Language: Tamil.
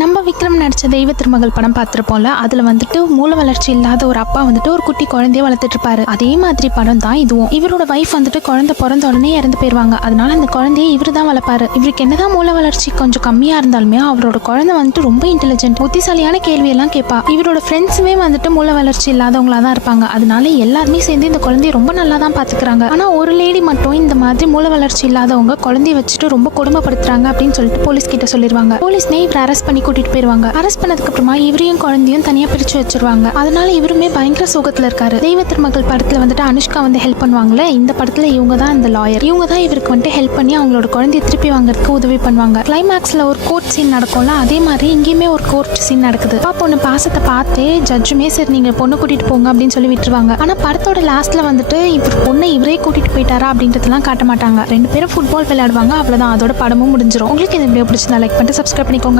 நம்ம விக்ரம் நடித்த தெய்வ திருமகள் படம் பார்த்துருப்போம்ல. அதில் வந்துட்டு மூல வளர்ச்சி இல்லாத ஒரு அப்பா வந்துட்டு ஒரு குட்டி குழந்தைய வளர்த்துட்டு இருப்பாரு. அதே மாதிரி படம் தான் இதுவும். இவரோட வைஃப் வந்துட்டு குழந்தை பிறந்த உடனே இறந்து போயிருவாங்க. அதனால அந்த குழந்தைய இவர் தான் வளர்ப்பாரு. இவருக்கு என்னதான் மூல வளர்ச்சி கொஞ்சம் கம்மியா இருந்தாலுமே அவரோட குழந்தை வந்துட்டு ரொம்ப இன்டெலிஜென்ட், புத்திசாலியான கேள்வியெல்லாம் கேட்பா. இவரோட ஃப்ரெண்ட்ஸுமே வந்துட்டு மூல வளர்ச்சி இல்லாதவங்களா தான் இருப்பாங்க. அதனால எல்லாருமே சேர்ந்து இந்த குழந்தைய ரொம்ப நல்லா தான் பாத்துக்கிறாங்க. ஆனா ஒரு லேடி மட்டும் இந்த மாதிரி மூல வளர்ச்சி இல்லாதவங்க குழந்தைய வச்சுட்டு ரொம்ப கொடுமைப்படுத்துறாங்க அப்படின்னு சொல்லிட்டு போலீஸ் கிட்ட சொல்லிடுவாங்க. போலீஸ்னே இவர் அரெஸ்ட் பண்ணி கூட்டிட்டு போயிருவாங்க. அரெஸ்ட் பண்ணதுக்கு அப்புறமா இவரையும் குழந்தையும் தனியா பிரிச்சு வச்சிருவாங்க. அதனால இவருமே பயங்கர சோகத்துல இருக்காரு. தெய்வ திருமகள் படத்துல வந்துட்டு அனுஷ்கா வந்து ஹெல்ப் பண்ணுவாங்கல்ல, இந்த படத்துல இவங்க தான் இந்த லாயர். இவங்க தான் இவருக்கு வந்துட்டு ஹெல்ப் பண்ணி அவங்களோட குழந்தைய திருப்பி வாங்குறதுக்கு உதவி பண்ணுவாங்க. கிளைமேக்ஸ்ல ஒரு கோர்ட் சீன் நடக்கும்ல, அதே மாதிரி இங்கேயுமே ஒரு கோர்ட் சீன் நடக்குது. பொண்ணு பாசத்தை பார்த்து ஜட்ஜுமே சரி நீங்க பொண்ணு கூட்டிட்டு போங்க அப்படின்னு சொல்லி விட்டுருவாங்க. ஆனா படத்தோட லாஸ்ட்ல வந்துட்டு இவர் பொண்ணை இவரே கூட்டிட்டு போயிட்டாரா அப்படின்றதெல்லாம் காட்ட மாட்டாங்க. ரெண்டு பேரும் ஃபுட்பால் விளையாடுவாங்க, அவ்வளவுதான். அதோட படமும் முடிஞ்சிடும். உங்களுக்கு இந்த வீடியோ பிடிச்சிருந்தா லைக் பண்ணிட்டு சப்ஸ்கிரைப் பண்ணிக்கோங்க.